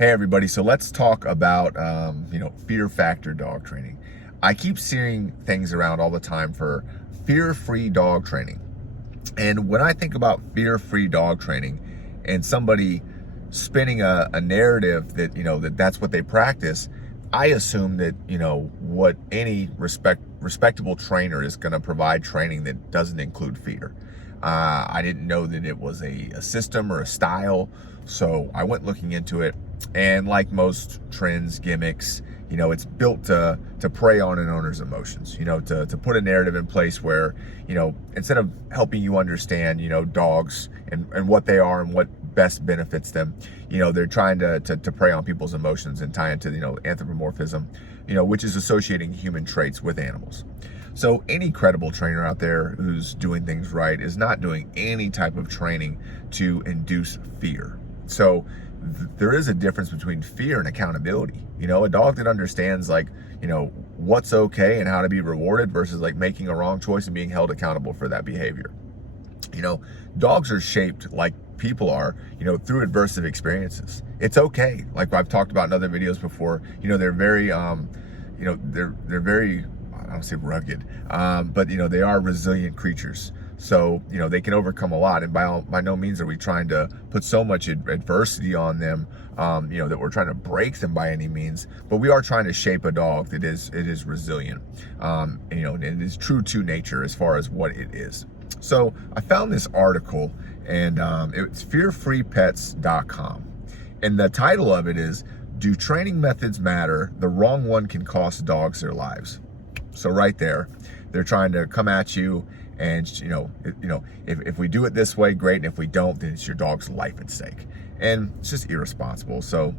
Hey everybody, so let's talk about fear factor dog training. I keep seeing things around all the time for fear-free dog training. And when I think about fear-free dog training and somebody spinning a narrative that that's what they practice, I assume that what any respectable trainer is going to provide training that doesn't include fear. I didn't know that it was a system or a style, so I went looking into it. And like most trends, gimmicks, it's built to prey on an owner's emotions, to put a narrative in place where, instead of helping you understand, dogs and what they are and what best benefits them, they're trying to prey on people's emotions and tie into, anthropomorphism, which is associating human traits with animals. So any credible trainer out there who's doing things right is not doing any type of training to induce fear. So there is a difference between fear and accountability. A dog that understands what's okay and how to be rewarded versus making a wrong choice and being held accountable for that behavior. Dogs are shaped like people are, through adversive experiences. It's okay. Like I've talked about in other videos before, they're very, they're very, I don't say rugged, but they are resilient creatures. So, they can overcome a lot, and by no means are we trying to put so much adversity on them, that we're trying to break them by any means, but we are trying to shape a dog that is resilient, and it is true to nature as far as what it is. So I found this article, and it's fearfreepets.com, and the title of it is, "Do Training Methods Matter? The Wrong One Can Cost Dogs Their Lives." So right there, they're trying to come at you. And if we do it this way, great. And if we don't, then it's your dog's life at stake. And it's just irresponsible. So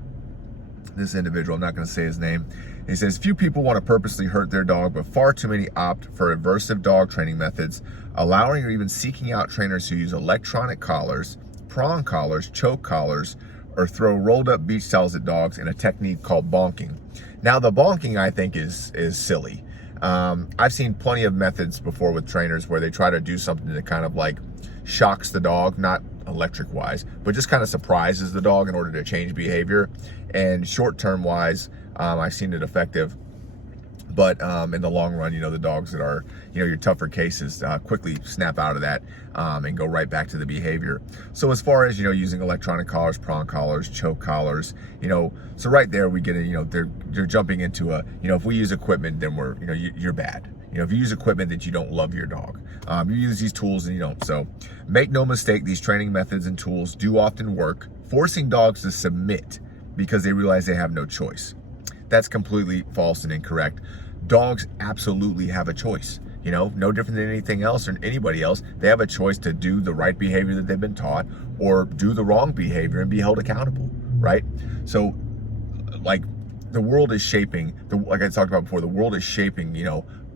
this individual, I'm not going to say his name, he says, "Few people want to purposely hurt their dog, but far too many opt for aversive dog training methods, allowing or even seeking out trainers who use electronic collars, prong collars, choke collars, or throw rolled up beach towels at dogs in a technique called bonking." Now, the bonking, I think, is silly. I've seen plenty of methods before with trainers where they try to do something that kind of shocks the dog, not electric wise, but just kind of surprises the dog in order to change behavior. And short term wise, I've seen it effective. But in the long run, the dogs that are, your tougher cases quickly snap out of that and go right back to the behavior. So as far as, using electronic collars, prong collars, choke collars, so right there we get they're jumping into if we use equipment, then we're, you're bad. If you use equipment that you don't love your dog, you use these tools and you don't. So make no mistake, these training methods and tools do often work, forcing dogs to submit because they realize they have no choice. That's completely false and incorrect. Dogs absolutely have a choice, no different than anything else or anybody else. They have a choice to do the right behavior that they've been taught or do the wrong behavior and be held accountable, right? So the world is shaping, like I talked about before, the world is shaping,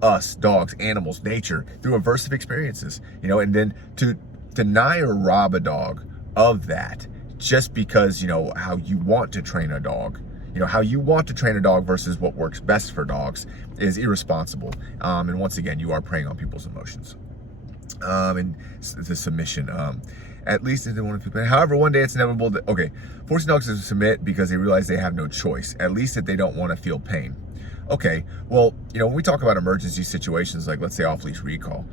us, dogs, animals, nature through aversive experiences, and then to deny or rob a dog of that just because, how you want to train a dog, how you want to train a dog versus what works best for dogs is irresponsible. And once again, you are preying on people's emotions. And the submission, at least if they want to. However, one day it's inevitable that, forcing dogs to submit because they realize they have no choice, at least if they don't want to feel pain. Okay, well, when we talk about emergency situations, like let's say off-leash recall,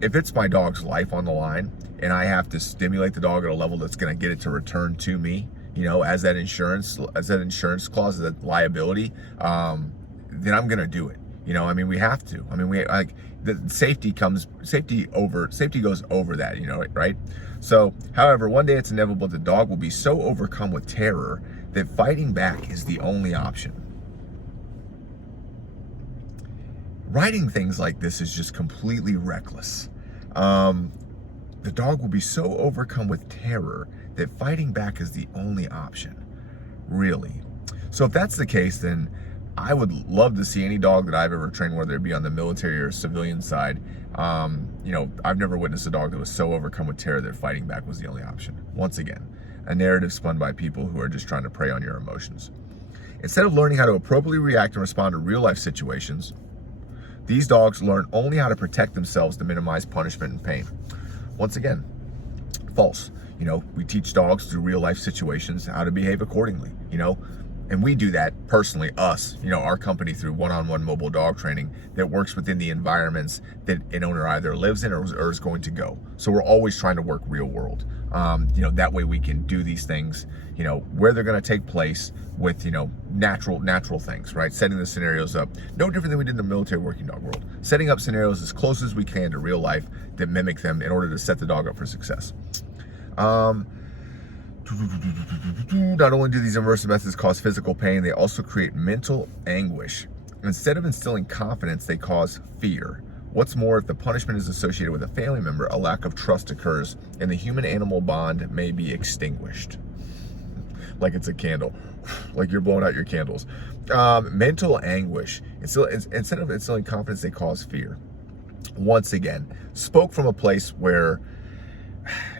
if it's my dog's life on the line and I have to stimulate the dog at a level that's going to get it to return to me, as that insurance clause, that liability, then I'm gonna do it. We have to. The safety goes over that, right? So, however, one day it's inevitable the dog will be so overcome with terror that fighting back is the only option. Writing things like this is just completely reckless. The dog will be so overcome with terror that fighting back is the only option. Really? So if that's the case, then I would love to see any dog that I've ever trained, whether it be on the military or civilian side. I've never witnessed a dog that was so overcome with terror that fighting back was the only option. Once again, a narrative spun by people who are just trying to prey on your emotions. Instead of learning how to appropriately react and respond to real life situations, these dogs learn only how to protect themselves to minimize punishment and pain. Once again, false. We teach dogs through real life situations how to behave accordingly, and we do that personally, us, our company, through one-on-one mobile dog training that works within the environments that an owner either lives in or is going to go. So we're always trying to work real world. That way we can do these things, where they're going to take place with, natural things, right? Setting the scenarios up, no different than we did in the military working dog world. Setting up scenarios as close as we can to real life that mimic them in order to set the dog up for success. Not only do these immersive methods cause physical pain, they also create mental anguish. Instead of instilling confidence, they cause fear. What's more, if the punishment is associated with a family member, a lack of trust occurs, and the human-animal bond may be extinguished. Like it's a candle, like you're blowing out your candles. Mental anguish. Instead of instilling confidence, they cause fear. Once again, spoke from a place where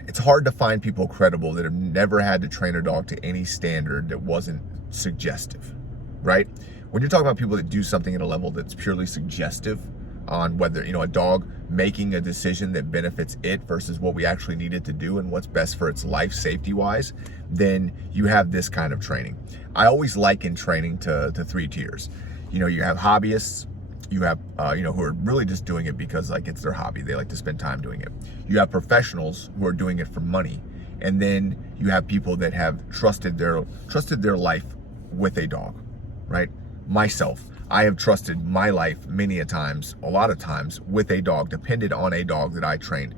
it's hard to find people credible that have never had to train a dog to any standard that wasn't suggestive, right? When you're talking about people that do something at a level that's purely suggestive on whether, a dog making a decision that benefits it versus what we actually need it to do and what's best for its life safety wise, then you have this kind of training. I always liken training to 3 tiers. You have hobbyists, you have, who are really just doing it because it's their hobby. They like to spend time doing it. You have professionals who are doing it for money. And then you have people that have trusted their life with a dog, right? Myself, I have trusted my life a lot of times with a dog, depended on a dog that I trained.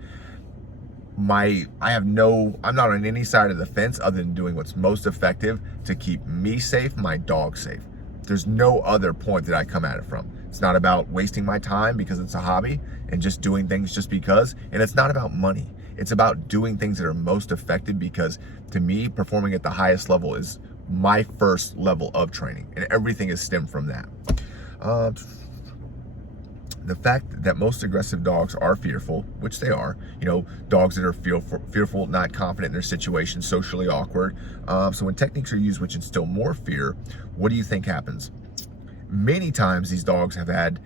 I'm not on any side of the fence other than doing what's most effective to keep me safe, my dog safe. There's no other point that I come at it from. It's not about wasting my time because it's a hobby and just doing things just because. And it's not about money. It's about doing things that are most effective because, to me, performing at the highest level is my first level of training. And everything is stemmed from that. The fact that most aggressive dogs are fearful, which they are, dogs that are fearful, not confident in their situation, socially awkward. So when techniques are used which instill more fear, what do you think happens? Many times these dogs have had,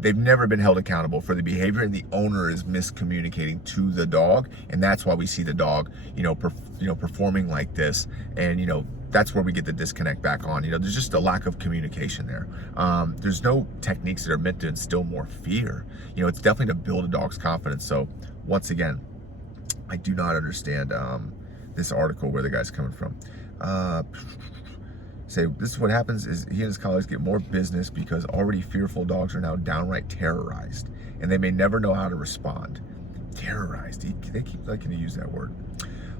they've never been held accountable for the behavior, and the owner is miscommunicating to the dog, and that's why we see the dog, performing like this, and that's where we get the disconnect back on. There's just a lack of communication there. There's no techniques that are meant to instill more fear. It's definitely to build a dog's confidence. So once again, I do not understand this article where the guy's coming from. Say this is what happens is he and his colleagues get more business because already fearful dogs are now downright terrorized, and they may never know how to respond. Terrorized. They keep liking to use that word.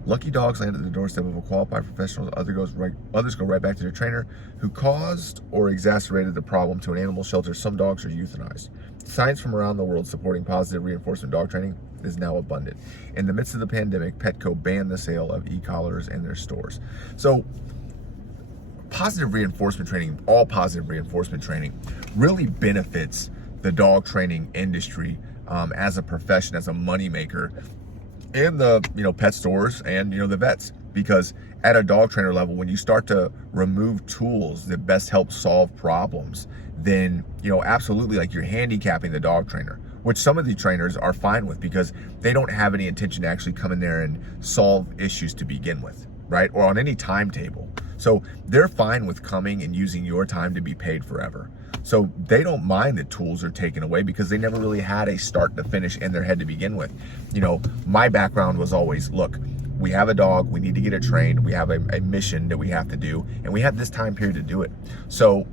Lucky dogs land at the doorstep of a qualified professional. Others go right back to their trainer, who caused or exacerbated the problem to an animal shelter. Some dogs are euthanized. Science from around the world supporting positive reinforcement dog training is now abundant. In the midst of the pandemic, Petco banned the sale of e-collars in their stores. So positive reinforcement training, all positive reinforcement training, really benefits the dog training industry as a profession, as a moneymaker, in the pet stores and the vets, because at a dog trainer level, when you start to remove tools that best help solve problems, then absolutely, you're handicapping the dog trainer, which some of the trainers are fine with because they don't have any intention to actually come in there and solve issues to begin with, right? Or on any timetable. So they're fine with coming and using your time to be paid forever. So they don't mind that tools are taken away because they never really had a start to finish in their head to begin with. My background was always, look, we have a dog, we need to get it trained, we have a mission that we have to do, and we have this time period to do it. So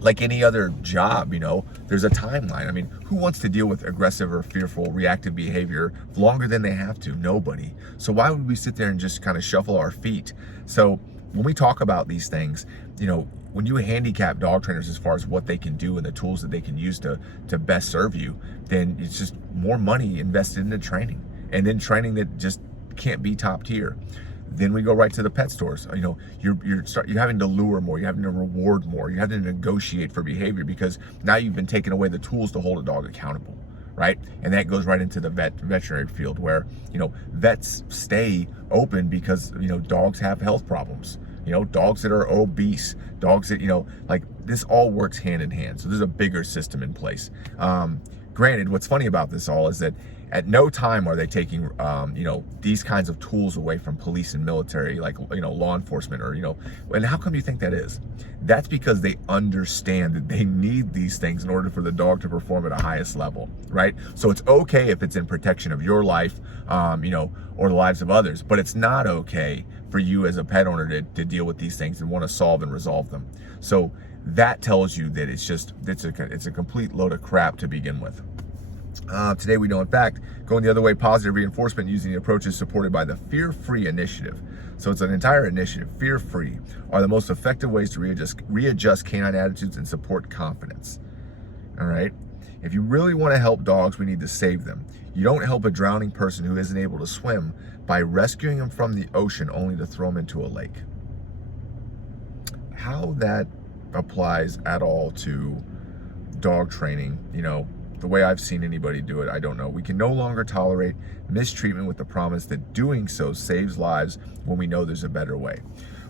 like any other job, there's a timeline. I mean, who wants to deal with aggressive or fearful reactive behavior longer than they have to? Nobody. So why would we sit there and just kind of shuffle our feet? So when we talk about these things, when you handicap dog trainers as far as what they can do and the tools that they can use to best serve you, then it's just more money invested into training, and then training that just can't be top tier. Then we go right to the pet stores. You're having to lure more, you're having to reward more, you're having to negotiate for behavior because now you've been taking away the tools to hold a dog accountable, right? And that goes right into the veterinary field where vets stay open because dogs have health problems. Dogs that are obese, dogs that, this all works hand in hand. So there's a bigger system in place. Granted, what's funny about this all is that at no time are they taking, these kinds of tools away from police and military, like, law enforcement, or, and how come you think that is? That's because they understand that they need these things in order for the dog to perform at a highest level, right? So it's okay if it's in protection of your life, or the lives of others, but it's not okay for you as a pet owner to deal with these things and want to solve and resolve them. So that tells you that it's a complete load of crap to begin with. Today we know, in fact, going the other way, positive reinforcement using the approaches supported by the fear-free initiative. So it's an entire initiative. Fear-free are the most effective ways to readjust canine attitudes and support confidence. All right? If you really want to help dogs, we need to save them. You don't help a drowning person who isn't able to swim by rescuing them from the ocean only to throw them into a lake. How that applies at all to dog training, the way I've seen anybody do it, I don't know. We can no longer tolerate mistreatment with the promise that doing so saves lives when we know there's a better way.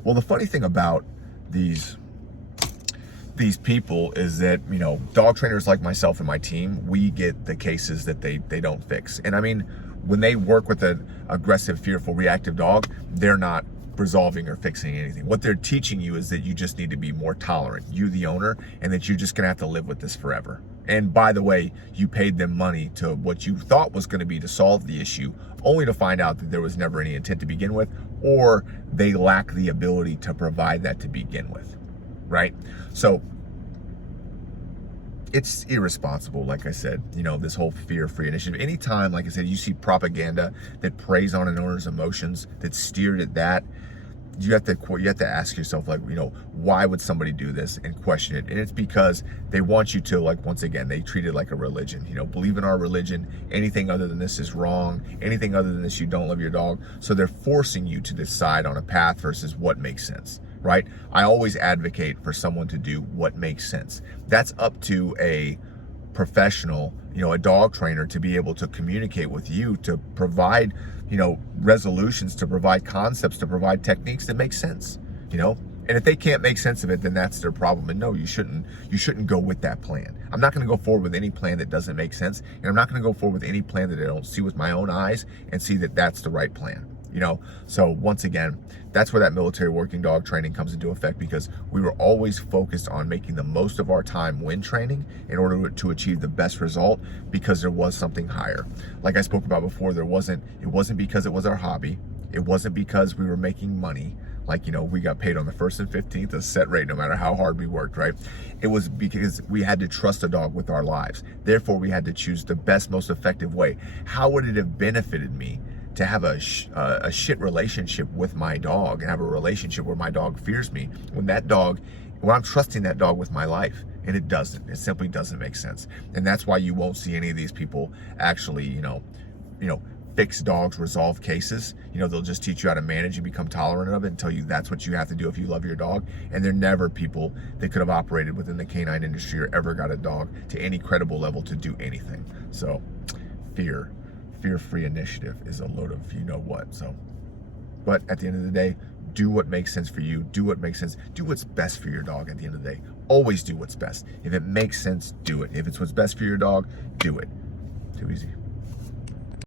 Well, the funny thing about these people is that, dog trainers like myself and my team, we get the cases that they don't fix. And I mean, when they work with an aggressive, fearful, reactive dog, they're not resolving or fixing anything. What they're teaching you is that you just need to be more tolerant, you the owner, and that you're just gonna have to live with this forever. And by the way, you paid them money to what you thought was gonna be to solve the issue, only to find out that there was never any intent to begin with, or they lack the ability to provide that to begin with, right? So it's irresponsible, like I said, this whole fear-free initiative. Anytime, like I said, you see propaganda that preys on an owner's emotions, that's steered at that, you have to ask yourself, like, why would somebody do this, and question it. And it's because they want you to, like, once again, they treat it like a religion. Believe in our religion. Anything other than this is wrong. Anything other than this, you don't love your dog. So they're forcing you to decide on a path versus what makes sense, right? I always advocate for someone to do what makes sense. That's up to a professional, a dog trainer, to be able to communicate with you, to provide, resolutions, to provide concepts, to provide techniques that make sense, And if they can't make sense of it, then that's their problem. And no, you shouldn't go with that plan. I'm not going to go forward with any plan that doesn't make sense, and I'm not going to go forward with any plan that I don't see with my own eyes and see that that's the right plan. So once again, that's where that military working dog training comes into effect, because we were always focused on making the most of our time when training in order to achieve the best result, because there was something higher. Like I spoke about before, it wasn't because it was our hobby. It wasn't because we were making money. Like, we got paid on the 1st and 15th, a set rate, no matter how hard we worked, right? It was because we had to trust a dog with our lives. Therefore, we had to choose the best, most effective way. How would it have benefited me to have a shit relationship with my dog, and have a relationship where my dog fears me, when I'm trusting that dog with my life? And it simply doesn't make sense. And that's why you won't see any of these people actually, fix dogs, resolve cases. They'll just teach you how to manage and become tolerant of it, and tell you that's what you have to do if you love your dog. And they're never people that could have operated within the canine industry or ever got a dog to any credible level to do anything. So fear-free initiative is a load of what. So, but at the end of the day, do what makes sense for you. Do what makes sense. Do what's best for your dog at the end of the day. Always do what's best. If it makes sense, do it. If it's what's best for your dog, do it. Too easy.